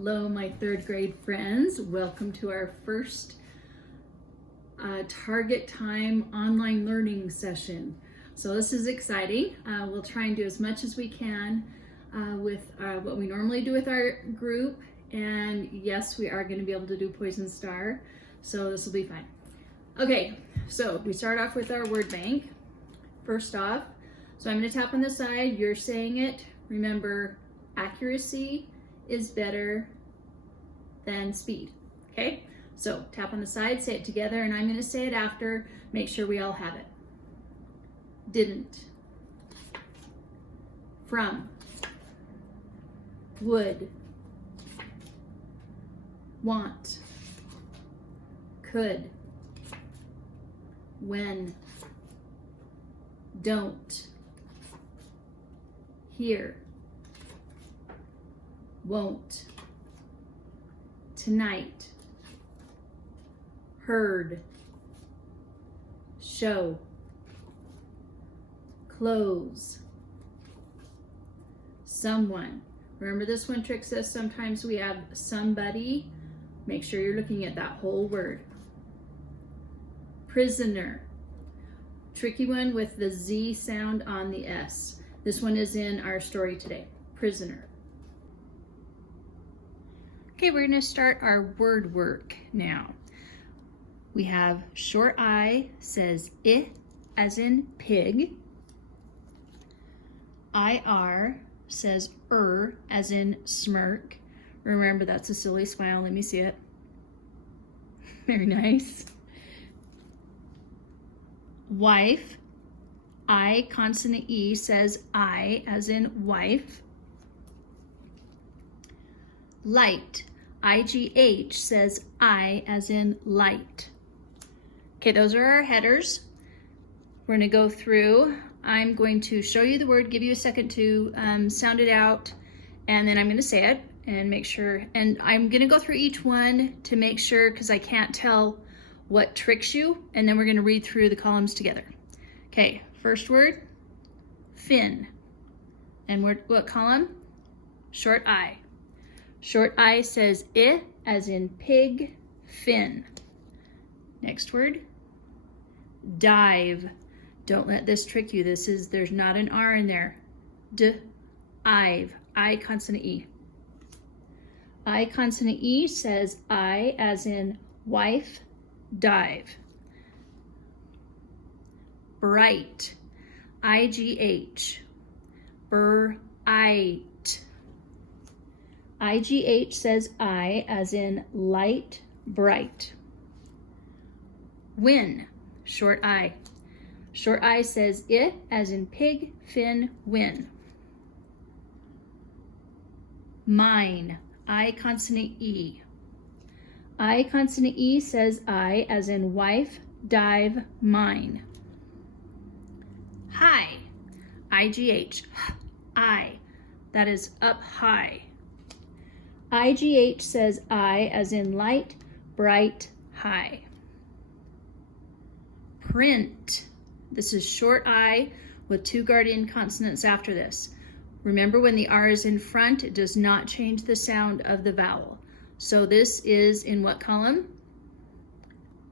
Hello, my third grade friends. Welcome to our first target time online learning session. So this is exciting. We'll try and do as much as we can with what we normally do with our group. And yes, we are going to be able to do Poison Star. So this will be fine. Okay, so we start off with our word bank. First off, so I'm going to tap on the side. You're saying it. Remember, accuracy is better than speed. Okay, so tap on the side, say it together, and I'm going to say it after. Make sure we all have it. Didn't, from, would, want, could, when, don't, here, won't, tonight, heard, show, close, someone. Remember, this one tricks us. Sometimes we have somebody. Make sure you're looking at that whole word. Prisoner. Tricky one with the Z sound on the S. This one is in our story today. Prisoner. Okay, we're going to start our word work now. We have short I says I as in pig. IR says as in smirk. Remember, that's a silly smile. Let me see it. Very nice. Wife. I consonant E says I as in wife. Light. IGH says I as in light. Okay, those are our headers. We're going to go through. I'm going to show you the word, give you a second to sound it out, and then I'm going to say it and make sure. And I'm going to go through each one to make sure, because I can't tell what tricks you, and then we're going to read through the columns together. Okay, first word, fin. And what column? Short I. Short I says I as in pig, fin. Next word, dive. Don't let this trick you. There's not an R in there. Dive. I consonant E. I consonant E says I as in wife, dive. Bright. IGH. Bright. IGH says I as in light, bright. Win. Short I. Short I says I as in pig, fin, win. Mine. I consonant E. I consonant E says I as in wife, dive, mine. High. IGH. I. That is up high. IGH says I as in light, bright, high. Print. This is short I with two guardian consonants after this. Remember, when the R is in front, it does not change the sound of the vowel. So this is in what column?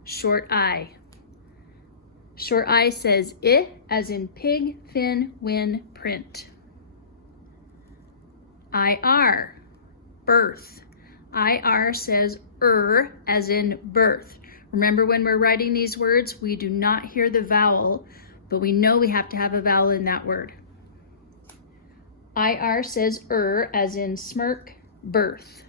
Short I. Short I says I as in pig, fin, win, print. IR. Birth. IR says as in birth. Remember, when we're writing these words, we do not hear the vowel, but we know we have to have a vowel in that word. IR says as in smirk, birth.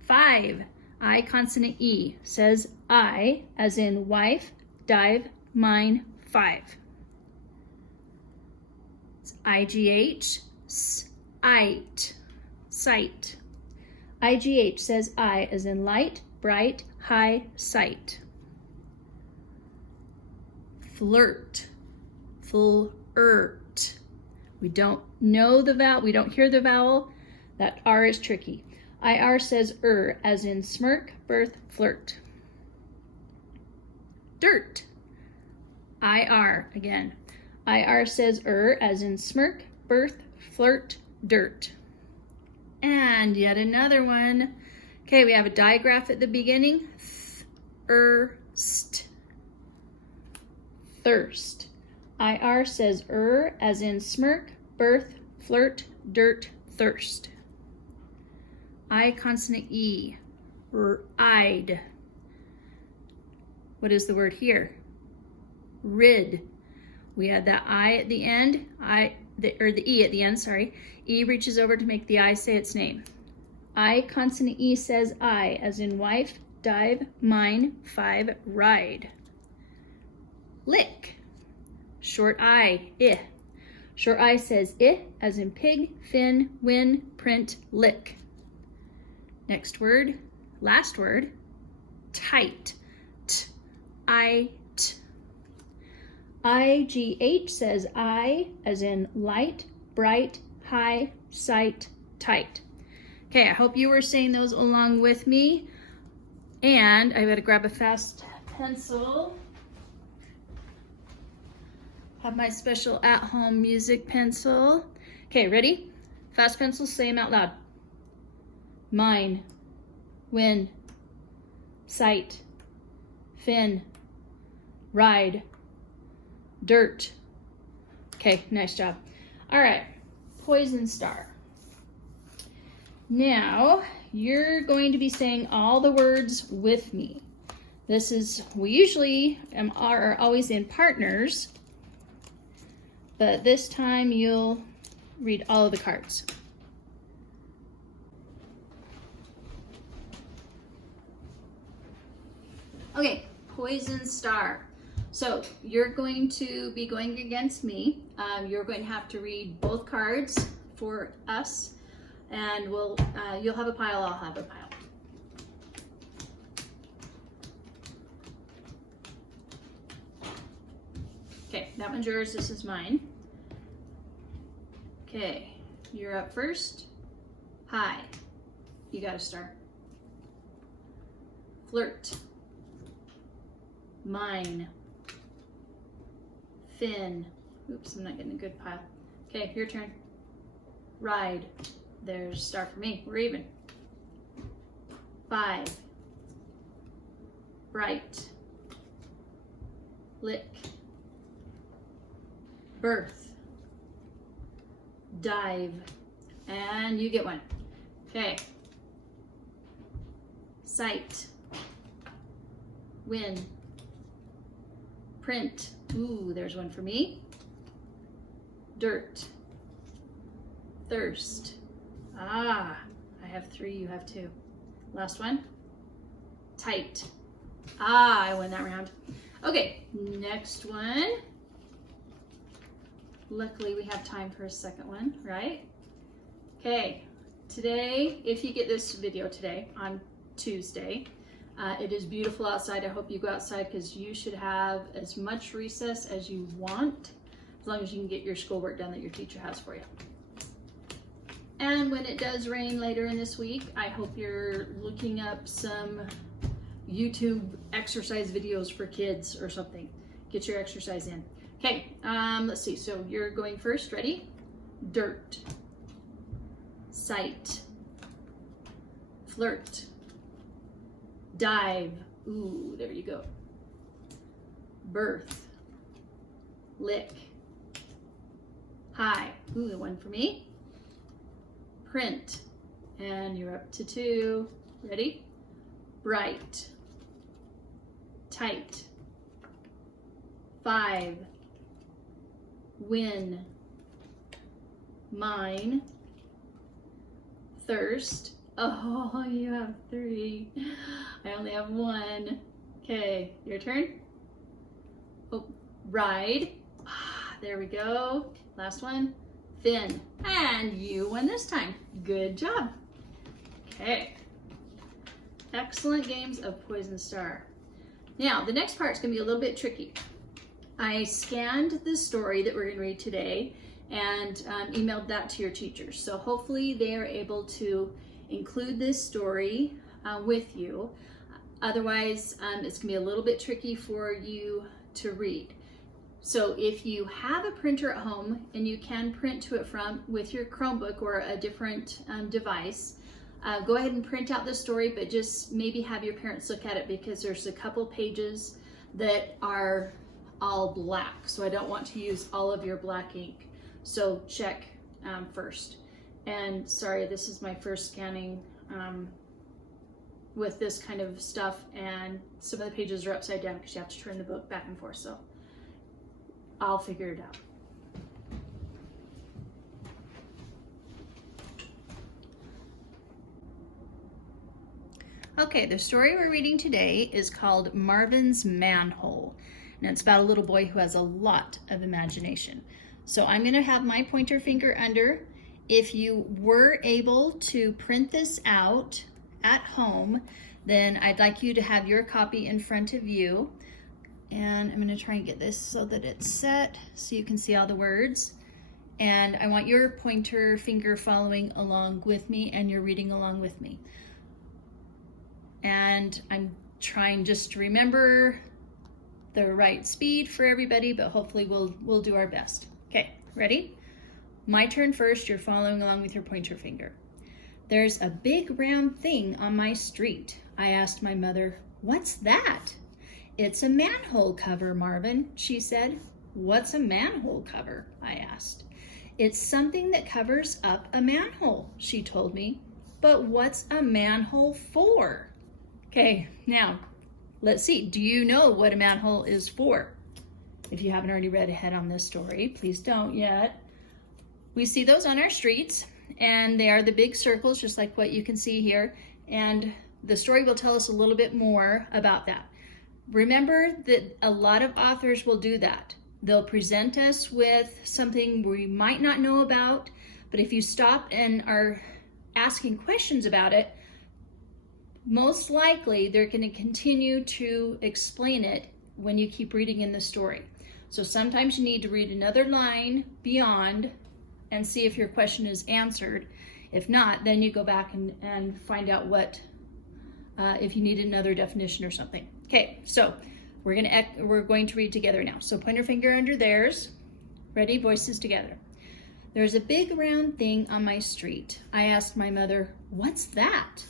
5. I consonant E says I as in wife, dive, mine, 5. It's IGH, sight. Sight. IGH says I as in light, bright, high, sight. Flirt. Flirt. We don't know the vowel, we don't hear the vowel. That R is tricky. IR says as in smirk, birth, flirt. Dirt. IR again. IR says as in smirk, birth, flirt, dirt. And yet another one. Okay, we have a digraph at the beginning. Thirst. Thirst. IR says as in smirk, birth, flirt, dirt, thirst. I consonant E. I'd. What is the word here? Rid. We had that I at the end, the E at the end, sorry. E reaches over to make the I say its name. I consonant E says I, as in wife, dive, mine, 5, ride. Lick. Short I, I. Short I says I, as in pig, fin, win, print, lick. Next word, last word, tight. T, I, t. IGH says I, as in light, bright, high, sight, tight. Okay, I hope you were saying those along with me. And I gotta grab a fast pencil. Have my special at-home music pencil. Okay, ready? Fast pencil, say them out loud. Mine, win, sight, fin, ride, dirt. Okay, nice job. All right, poison star. Now, you're going to be saying all the words with me. This is, we usually are always in partners, but this time you'll read all of the cards. Okay, poison star. So you're going to be going against me. You're going to have to read both cards for us, and you'll have a pile, I'll have a pile. Okay, that one's yours, this is mine. Okay, you're up first. Hi, you got to start. Flirt. Mine. Fin. Oops, I'm not getting a good pile. Okay, your turn. Ride. There's a star for me. We're even. 5. Bright. Lick. Birth. Dive. And you get one. Okay. Sight. Win. Print. Ooh, there's one for me. Dirt. Thirst. Ah, I have 3, you have 2. Last one. Tight. Ah, I won that round. Okay, next one. Luckily we have time for a second one, right? Okay, today, if you get this video today on Tuesday, it is beautiful outside. I hope you go outside because you should have as much recess as you want, as long as you can get your schoolwork done that your teacher has for you. And when it does rain later in this week, I hope you're looking up some YouTube exercise videos for kids or something. Get your exercise in. Okay, let's see. So you're going first. Ready? Dirt. Sight. Flirt. Dive. Ooh, there you go. Birth. Lick. High. Ooh, the one for me. Print. And you're up to 2. Ready? Bright. Tight. 5. Win. Mine. Thirst. Oh, you have 3. I only have 1. Okay, your turn. Oh, ride. Ah, there we go. Last one. Fin. And you won this time. Good job. Okay. Excellent games of Poison Star. Now, the next part is going to be a little bit tricky. I scanned the story that we're going to read today and emailed that to your teachers. So hopefully they are able to include this story with you. Otherwise, it's going to be a little bit tricky for you to read. So if you have a printer at home and you can print to it from with your Chromebook or a different device, go ahead and print out the story, but just maybe have your parents look at it because there's a couple pages that are all black. So I don't want to use all of your black ink. So check first. And sorry, this is my first scanning with this kind of stuff, and some of the pages are upside down because you have to turn the book back and forth. So I'll figure it out. Okay, the story we're reading today is called Marvin's Manhole, and it's about a little boy who has a lot of imagination. So I'm going to have my pointer finger under. If you were able to print this out at home, then I'd like you to have your copy in front of you. And I'm going to try and get this so that it's set so you can see all the words. And I want your pointer finger following along with me, and you're reading along with me. And I'm trying just to remember the right speed for everybody, but hopefully we'll do our best. Okay, ready? My turn first. You're following along with your pointer finger. There's a big round thing on my street. I asked my mother, "What's that?" "It's a manhole cover, Marvin," she said. "What's a manhole cover?" I asked. "It's something that covers up a manhole," she told me. "But what's a manhole for?" Okay, now let's see. Do you know what a manhole is for? If you haven't already read ahead on this story, please don't yet. We see those on our streets, and they are the big circles, just like what you can see here. And the story will tell us a little bit more about that. Remember that a lot of authors will do that. They'll present us with something we might not know about, but if you stop and are asking questions about it, most likely they're going to continue to explain it when you keep reading in the story. So sometimes you need to read another line beyond and see if your question is answered. If not, then you go back and find out what, if you need another definition or something. Okay, so we're going to read together now. So point your finger under theirs. Ready? Voices together. There's a big round thing on my street. I asked my mother, "What's that?"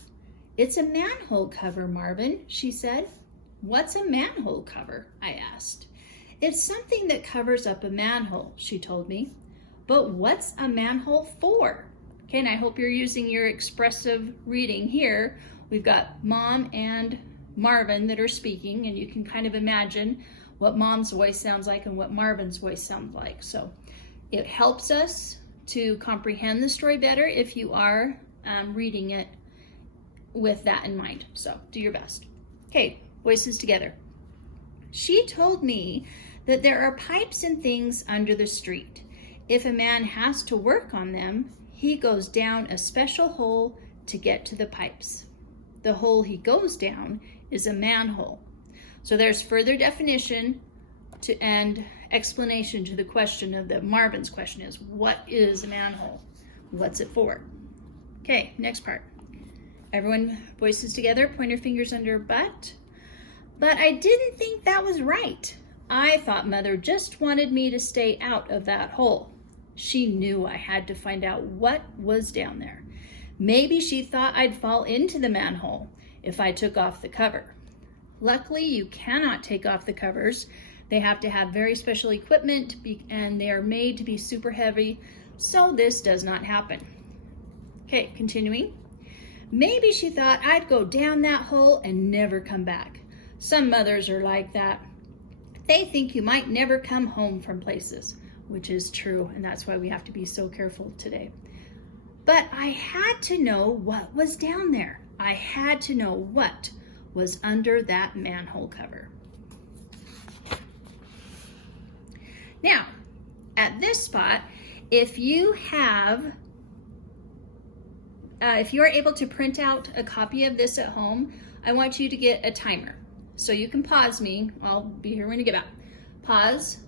"It's a manhole cover, Marvin," she said. "What's a manhole cover?" I asked. "It's something that covers up a manhole," she told me. "But what's a manhole for?" Okay, and I hope you're using your expressive reading here. We've got Mom and Marvin that are speaking, and you can kind of imagine what Mom's voice sounds like and what Marvin's voice sounds like. So it helps us to comprehend the story better if you are reading it with that in mind. So do your best. Okay, voices together. She told me that there are pipes and things under the street. If a man has to work on them, he goes down a special hole to get to the pipes. The hole he goes down is a manhole. So there's further definition and explanation to the question of Marvin's question is, what is a manhole? What's it for? Okay, next part. Everyone, voices together, point your fingers under butt. But I didn't think that was right. I thought Mother just wanted me to stay out of that hole. She knew I had to find out what was down there. Maybe she thought I'd fall into the manhole if I took off the cover. Luckily, you cannot take off the covers. They have to have very special equipment and they are made to be super heavy, so this does not happen. Okay, continuing. Maybe she thought I'd go down that hole and never come back. Some mothers are like that. They think you might never come home from places, which is true, and that's why we have to be so careful today. But I had to know what was down there. I had to know what was under that manhole cover. Now, at this spot, if you are able to print out a copy of this at home, I want you to get a timer. So you can pause me. I'll be here when you get back. Pause,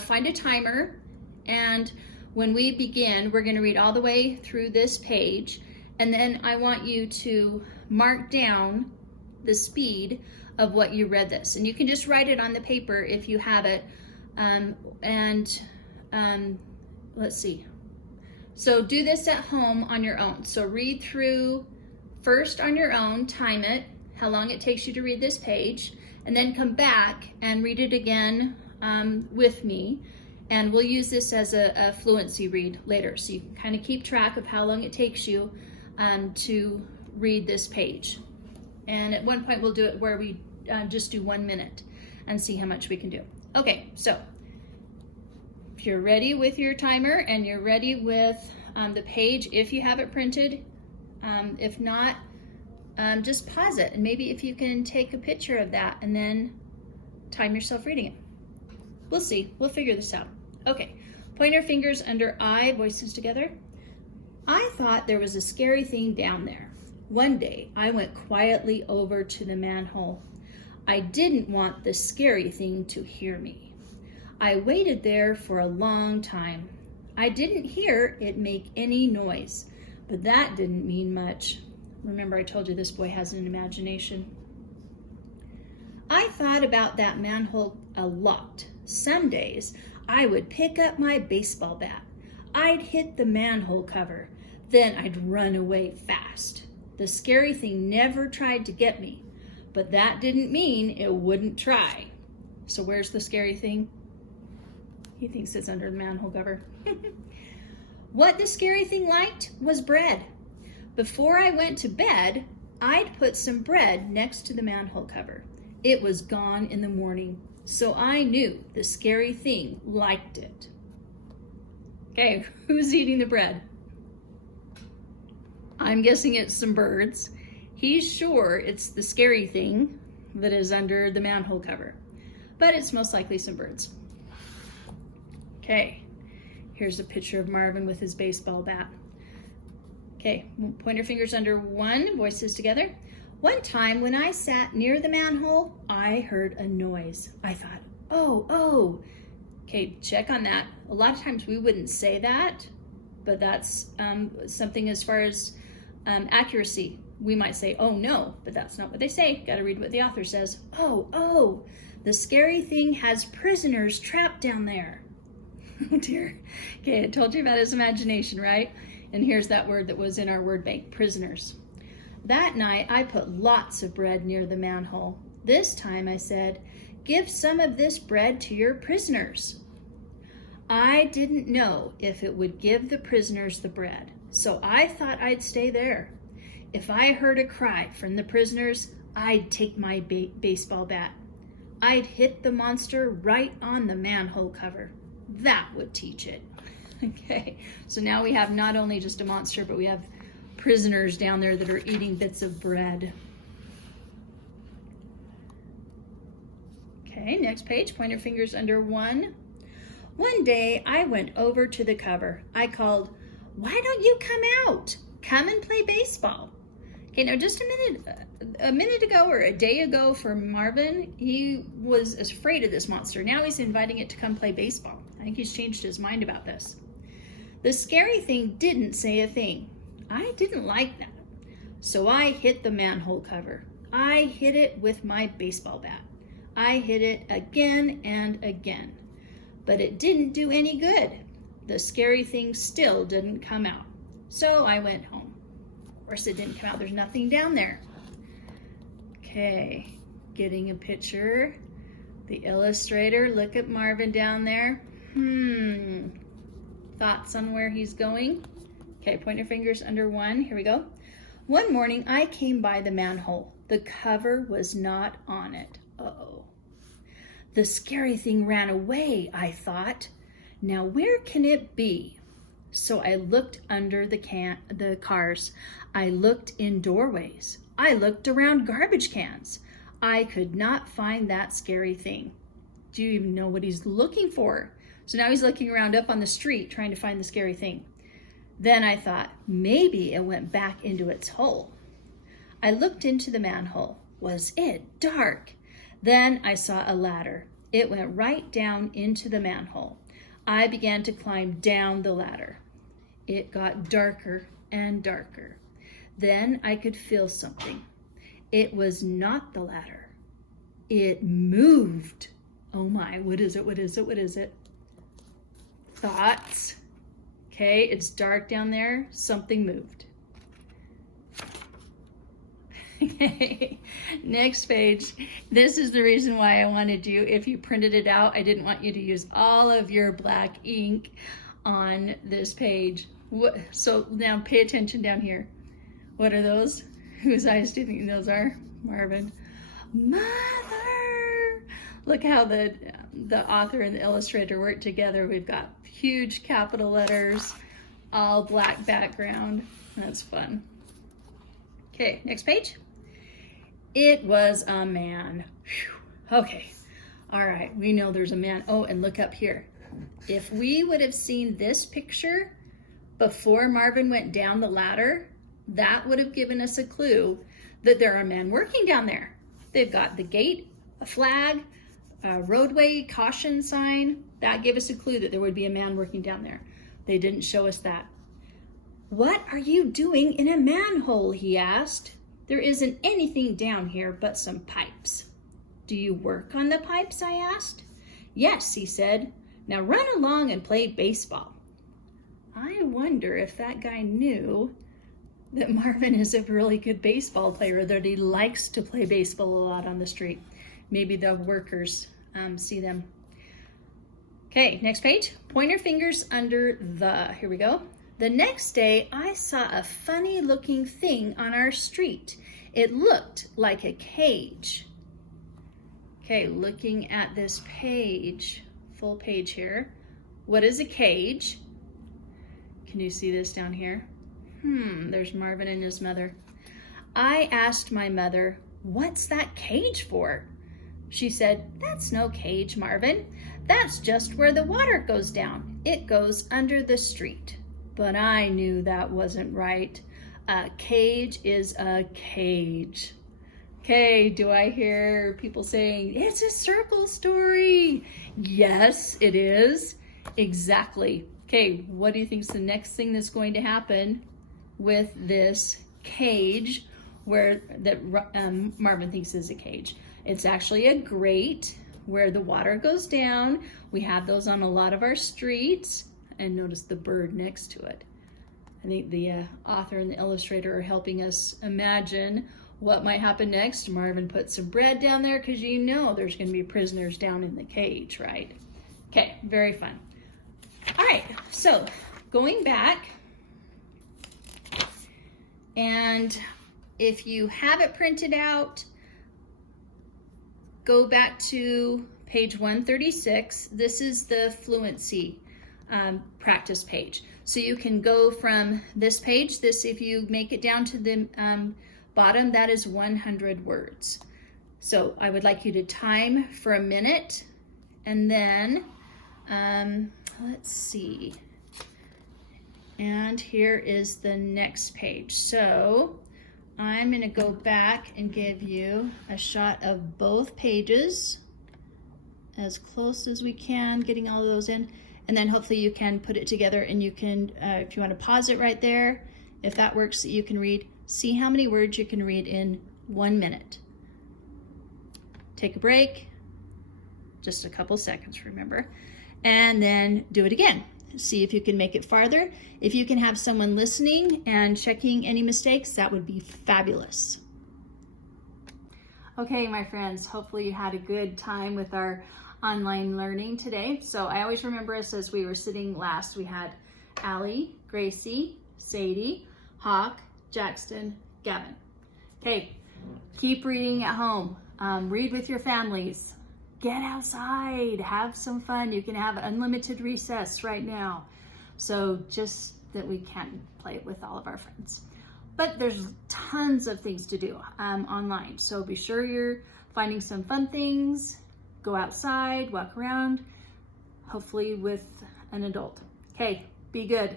find a timer, and when we begin, we're going to read all the way through this page, and then I want you to mark down the speed of what you read this. And you can just write it on the paper if you have it. And let's see. So do this at home on your own. So read through first on your own, time it, how long it takes you to read this page, and then come back and read it again with me. And we'll use this as a fluency read later. So you can kind of keep track of how long it takes you to read this page. And at one point we'll do it where we just do 1 minute and see how much we can do. Okay, so if you're ready with your timer and you're ready with the page, if you have it printed, if not, just pause it. And maybe if you can take a picture of that and then time yourself reading it. We'll see, we'll figure this out. Okay, point your fingers under I, voices together. I thought there was a scary thing down there. One day, I went quietly over to the manhole. I didn't want the scary thing to hear me. I waited there for a long time. I didn't hear it make any noise, but that didn't mean much. Remember, I told you this boy has an imagination. I thought about that manhole a lot. Some days, I would pick up my baseball bat. I'd hit the manhole cover. Then I'd run away fast. The scary thing never tried to get me, but that didn't mean it wouldn't try. So where's the scary thing? He thinks it's under the manhole cover. What the scary thing liked was bread. Before I went to bed, I'd put some bread next to the manhole cover. It was gone in the morning, so I knew the scary thing liked it. Okay, who's eating the bread? I'm guessing it's some birds. He's sure it's the scary thing that is under the manhole cover, but it's most likely some birds. Okay, here's a picture of Marvin with his baseball bat. Okay, point your fingers under one, voices together. One time when I sat near the manhole, I heard a noise. I thought, oh. Okay, check on that. A lot of times we wouldn't say that, but that's something as far as accuracy. We might say, oh no, but that's not what they say. Got to read what the author says. Oh, the scary thing has prisoners trapped down there. Oh dear. Okay, I told you about his imagination, right? And here's that word that was in our word bank, prisoners. That night, I put lots of bread near the manhole. This time I said, give some of this bread to your prisoners. I didn't know if it would give the prisoners the bread, so I thought I'd stay there. If I heard a cry from the prisoners, I'd take my baseball bat. I'd hit the monster right on the manhole cover. That would teach it. Okay, so now we have not only just a monster, but we have prisoners down there that are eating bits of bread. Okay, next page, point your fingers under one. One day I went over to the cover. I called, why don't you come out? Come and play baseball. Okay, now just a minute ago or a day ago for Marvin, he was afraid of this monster. Now he's inviting it to come play baseball. I think he's changed his mind about this. The scary thing didn't say a thing. I didn't like that. So I hit the manhole cover. I hit it with my baseball bat. I hit it again and again. But it didn't do any good. The scary thing still didn't come out. So I went home. Of course it didn't come out. There's nothing down there. Okay, getting a picture. The illustrator, look at Marvin down there. Thoughts on where he's going? Okay, point your fingers under one. Here we go. One morning, I came by the manhole. The cover was not on it. Uh-oh. The scary thing ran away, I thought. Now, where can it be? So I looked under the cars. I looked in doorways. I looked around garbage cans. I could not find that scary thing. Do you even know what he's looking for? So now he's looking around up on the street trying to find the scary thing. Then I thought, maybe it went back into its hole. I looked into the manhole. Was it dark? Then I saw a ladder. It went right down into the manhole. I began to climb down the ladder. It got darker and darker. Then I could feel something. It was not the ladder. It moved. Oh my, what is it? What is it? What is it? Thoughts? Okay, it's dark down there. Something moved. Okay, next page. This is the reason why I wanted you, if you printed it out, I didn't want you to use all of your black ink on this page. So now pay attention down here. What are those? Whose eyes do you think those are? Marvin. Mother! Look how the author and the illustrator work together. We've got huge capital letters, all black background. That's fun. Okay, next page. It was a man. Whew. Okay, all right, we know there's a man. Oh, and look up here. If we would have seen this picture before Marvin went down the ladder, that would have given us a clue that there are men working down there. They've got the gate, a flag, a roadway caution sign. That gave us a clue that there would be a man working down there. They didn't show us that. What are you doing in a manhole? He asked. There isn't anything down here but some pipes. Do you work on the pipes? I asked. Yes, he said. Now run along and play baseball. I wonder if that guy knew that Marvin is a really good baseball player, that he likes to play baseball a lot on the street. Maybe the workers see them. Okay, next page. Pointer fingers under the, here we go. The next day, I saw a funny looking thing on our street. It looked like a cage. Okay, looking at this page, full page here. What is a cage? Can you see this down here? There's Marvin and his mother. I asked my mother, what's that cage for? She said, that's no cage, Marvin. That's just where the water goes down. It goes under the street. But I knew that wasn't right. A cage is a cage. Okay, do I hear people saying, it's a circle story? Yes, it is. Exactly. Okay, what do you think is the next thing that's going to happen with this cage that Marvin thinks is a cage? It's actually a grate where the water goes down. We have those on a lot of our streets. And notice the bird next to it. I think the author and the illustrator are helping us imagine what might happen next. Marvin put some bread down there because you know there's going to be prisoners down in the cage, right? Okay, very fun. All right, so going back, and if you have it printed out, go back to page 136. This is the fluency practice page. So you can go from this page, if you make it down to the bottom, that is 100 words. So I would like you to time for a minute, and then let's see. And here is the next page. So I'm going to go back and give you a shot of both pages as close as we can, getting all of those in. And then hopefully you can put it together, and you can, if you want to pause it right there, if that works, you can read, see how many words you can read in 1 minute. Take a break, just a couple seconds, remember, and then do it again. See if you can make it farther. If you can have someone listening and checking any mistakes, that would be fabulous. Okay, my friends, hopefully you had a good time with our online learning today. So I always remember us as we were sitting last. We had Allie, Gracie, Sadie, Hawk, Jackson, Gavin. Okay, keep reading at home. Read with your families. Get outside, have some fun. You can have unlimited recess right now. So just that we can't play it with all of our friends. But there's tons of things to do online. So be sure you're finding some fun things. Go outside, walk around, hopefully with an adult. Okay, be good.